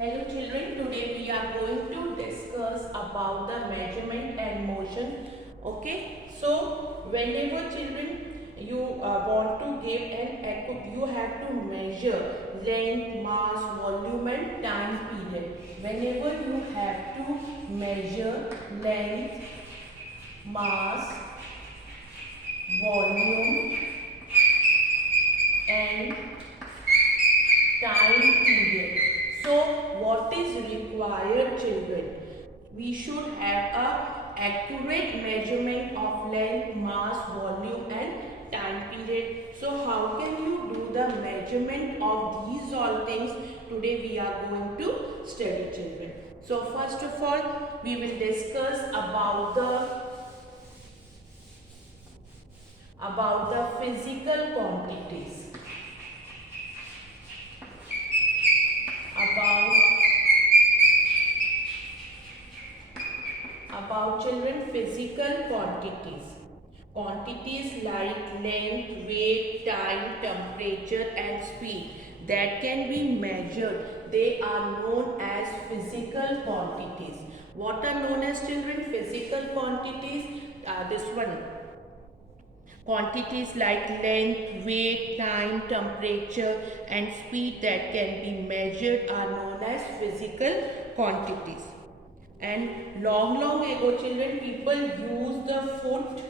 Hello children, today we are going to discuss about the measurement and motion. Okay, so whenever children you want to give you have to measure length, mass, volume and time period. Whenever you have to measure length, mass, volume and time period. So what is required children? We should have a accurate measurement of length, mass, volume and time period. So how can you do the measurement of these all things? Today we are going to study children. So first of all we will discuss about the physical quantities. About children physical quantities. Quantities like length, weight, time, temperature and speed that can be measured. They are known as physical quantities. What are known as children? Physical quantities. This one. Quantities like length, weight, time, temperature and speed that can be measured are known as physical quantities. And long ago children, people used the foot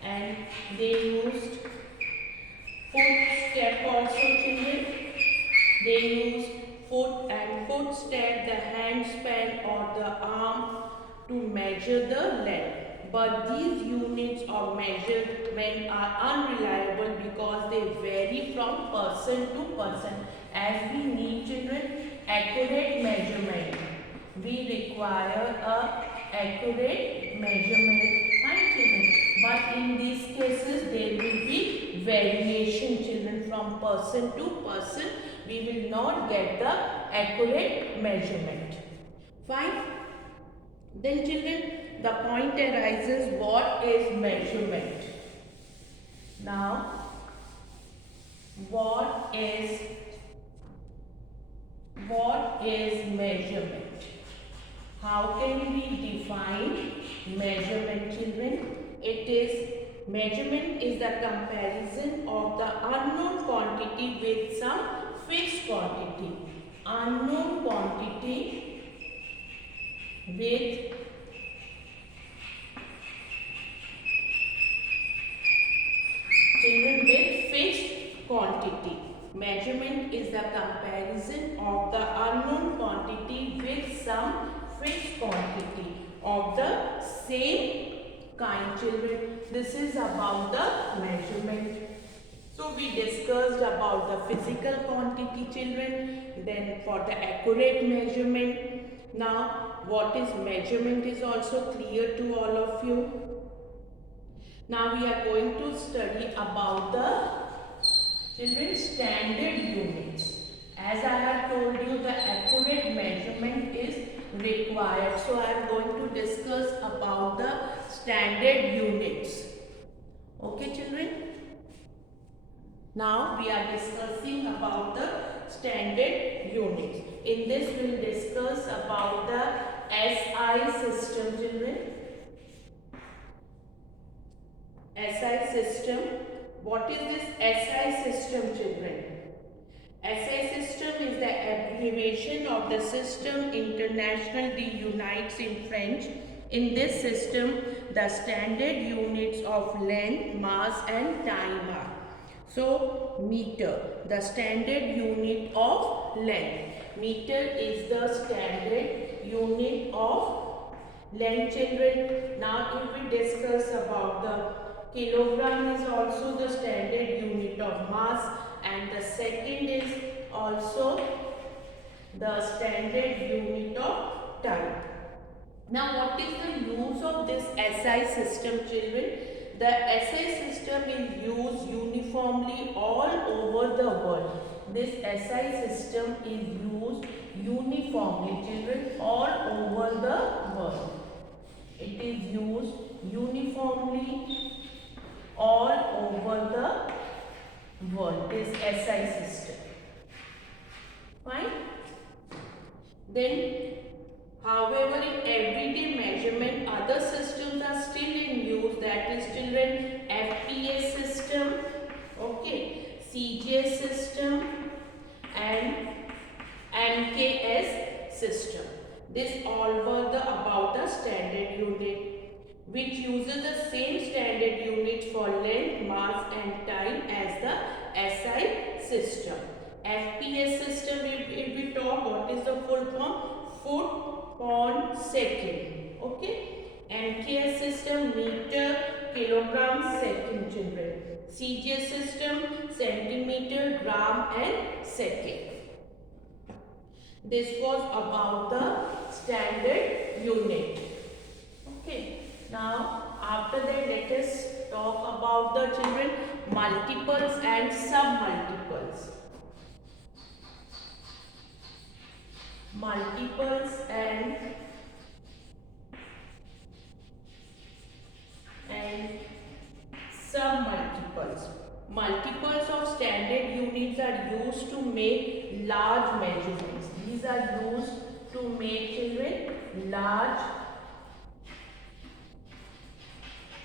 and they used foot step also children. They used foot and foot step, the hand span or the arm to measure the length. But these units of measurement are unreliable because they vary from person to person. As we need children accurate measurement, we require a accurate measurement. Fine children. But in these cases there will be variation children from person to person. We will not get the accurate measurement. Fine. Then children, the point arises, what is measurement? Now, what is measurement? How can we define measurement children? Measurement is the comparison of the unknown quantity with some fixed quantity. Unknown quantity with fixed quantity. Measurement is the comparison of the unknown quantity with some fixed quantity of the same kind children. This is about the measurement. So we discussed about the physical quantity children, then for the accurate measurement. Now what is measurement is also clear to all of you. Now we are going to study about the children standard units. As I have told you, the accurate measurement is required. So I am going to discuss about the standard units. Okay children? Now we are discussing about the standard units. In this we will discuss about the SI system children. SI system. What is this SI system children? SI system is the abbreviation of the System International de Unites in French. In this system, the standard units of length, mass and time are. So, meter, the standard unit of length. Meter is the standard unit of length children. Now, if we discuss about the kilogram is also the standard unit of mass, and the second is also the standard unit of time. Now what is the use of this SI system children? The SI system is used uniformly all over the world. This SI system is used uniformly children all over the world. It is used uniformly all over the world, this SI system. Fine. Then, however, in everyday measurement, other systems are still in use. That is, children, FPS system, okay, CGS system, and MKS system. This all were about the standard unit, which uses the same standard units for length, mass, and time as the SI system. FPS system, if we talk, what is the full form? Foot per second. Okay. MKS system, meter, kilogram, second, children. CGS system, centimeter, gram, and second. This was about the standard unit. Okay. Now, after that, let us talk about the children multiples and submultiples. Multiples and submultiples. Multiples of standard units are used to make large measurements. These are used to make, children, large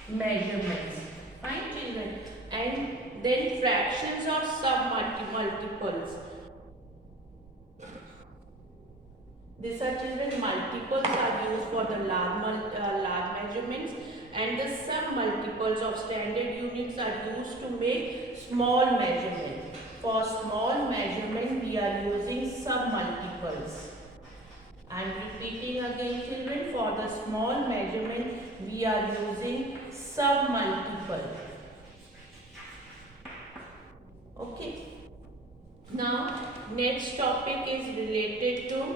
measurements. Fine, children. And then fractions or submultiples. These are, children, multiples are used for the large measurements, and the submultiples of standard units are used to make small measurements. For small measurement, we are using submultiples. I am repeating again, children, for the small measurement, we are using submultiple. Okay. Now, next topic is related to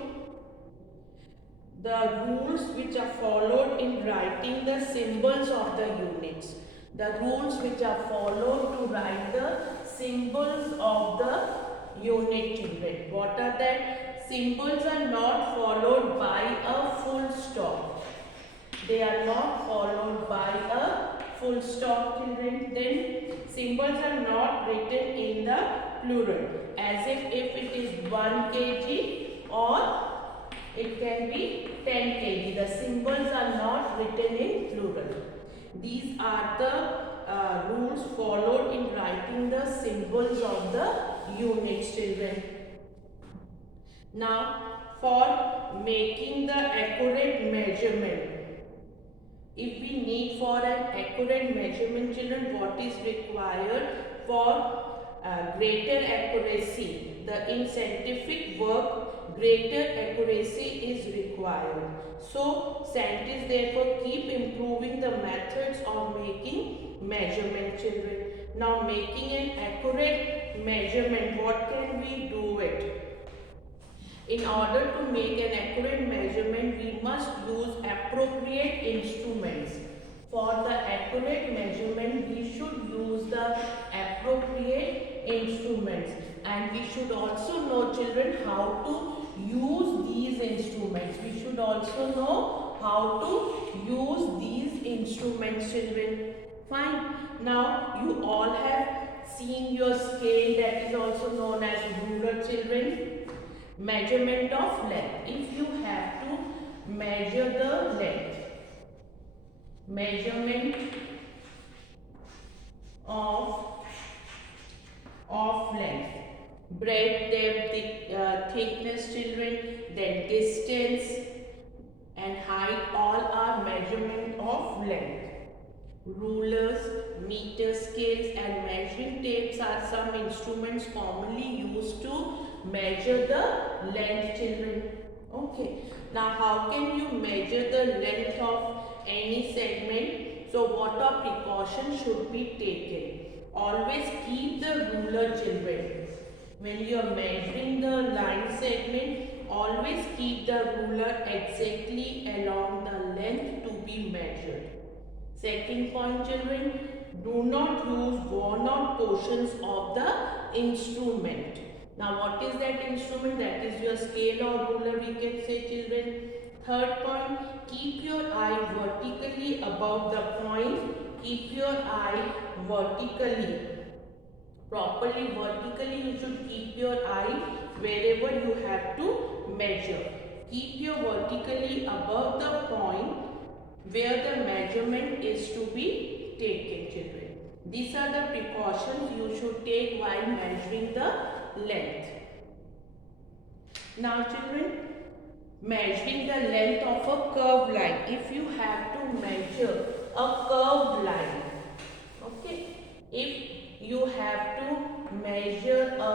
the rules which are followed in writing the symbols of the units. The rules which are followed to write the symbols of the unit, children. What are that? Symbols are not followed by a full stop. They are not followed by a full stop, children. Then symbols are not written in the plural, as if it is 1 kg or it can be 10 kg. The symbols are not written in plural. These are the rules followed in writing the symbols of the units, children. Now, for making the accurate measurement, if we need for an accurate measurement, children, what is required for greater accuracy? In scientific work, greater accuracy is required. So, scientists therefore keep improving the methods of making measurement, children. Now, making an accurate measurement, what can we do it? In order to make an accurate measurement, we must use appropriate instruments. For the accurate measurement, we should use the appropriate instruments. And we should also know, children, how to use these instruments. We should also know how to use these instruments, children. Fine. Now, you all have seen your scale, that is also known as ruler, children. Measurement of length. If you have to measure the length, measurement of length, breadth, depth, thickness, children, then distance and height, all are measurement of length. Rulers, meter scales and measuring tapes are some instruments commonly used to measure the length, children. Okay. Now, how can you measure the length of any segment? So, what are precautions should be taken? Always keep the ruler, children. When you are measuring the line segment, always keep the ruler exactly along the length to be measured. Second point, children, do not use worn out portions of the instrument. Now, what is that instrument? That is your scale or ruler, we can say, children. Third point, keep your eye vertically above the point. Keep your eye vertically. Properly vertically, you should keep your eye wherever you have to measure. vertically above the point where the measurement is to be taken, children. These are the precautions you should take while measuring the length. Now children, measuring the length of a curved line. If you have to measure a curved line, okay, if you have to measure a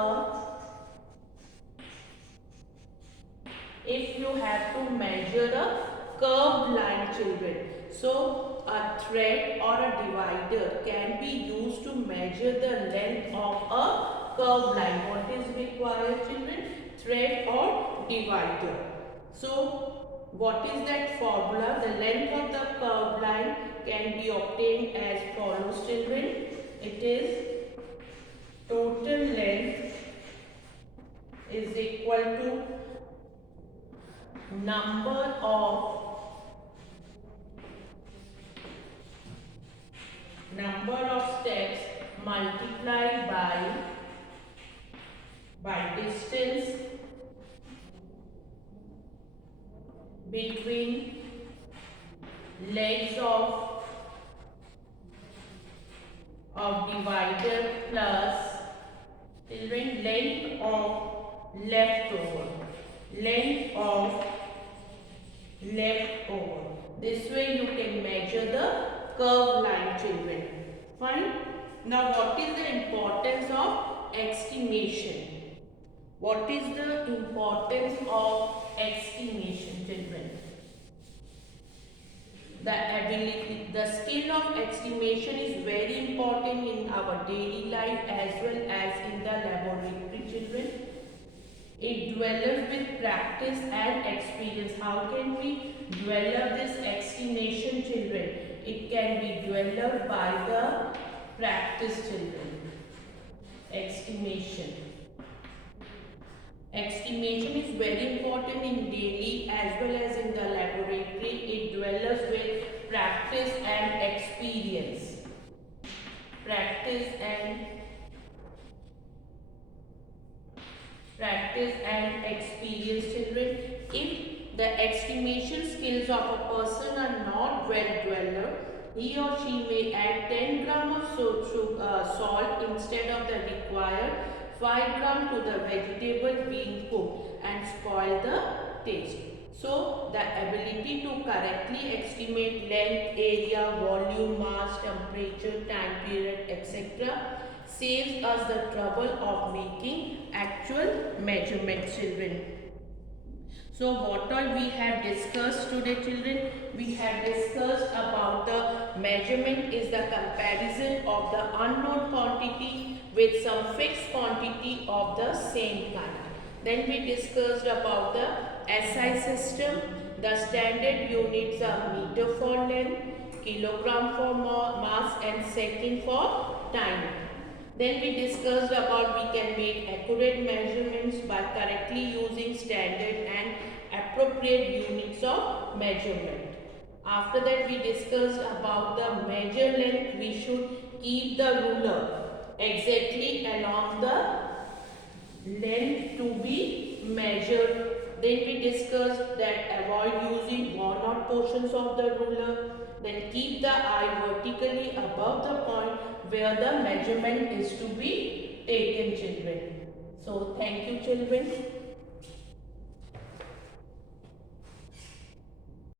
curved line, children, so a thread or a divider can be used to measure the length of a curved line. What is required, children? Thread or divider. So what is that formula? The length of the curved line can be obtained as follows, children. It is total length is equal to number of steps multiplied by distance between legs of divider plus, children, length of leftover. This way you can measure the curved line, children. Fine. Now what is the importance of estimation? What is the importance of estimation, children? The skill of estimation is very important in our daily life as well as in the laboratory, children. It develops with practice and experience. How can we develop this estimation, children? It can be developed by the practice, children. Estimation is very important in daily as well as in the laboratory. It develops with practice and experience. Practice and experience, children. If the estimation skills of a person are not well developed, he or she may add 10 grams of salt instead of the required 5 grams to the vegetable being cooked and spoil the taste. So, the ability to correctly estimate length, area, volume, mass, temperature, time period, etc. saves us the trouble of making actual measurements, children. So what all we have discussed today, children? We have discussed about the measurement is the comparison of the unknown quantity with some fixed quantity of the same kind. Then we discussed about the SI system. The standard units are meter for length, kilogram for mass and second for time. Then we discussed about we can make accurate measurements by correctly using standard and appropriate units of measurement. After that we discussed about the measure length. We should keep the ruler exactly along the length to be measured. Then we discussed that avoid using worn out portions of the ruler. Then keep the eye vertically above the point where the measurement is to be taken, children. So thank you, children.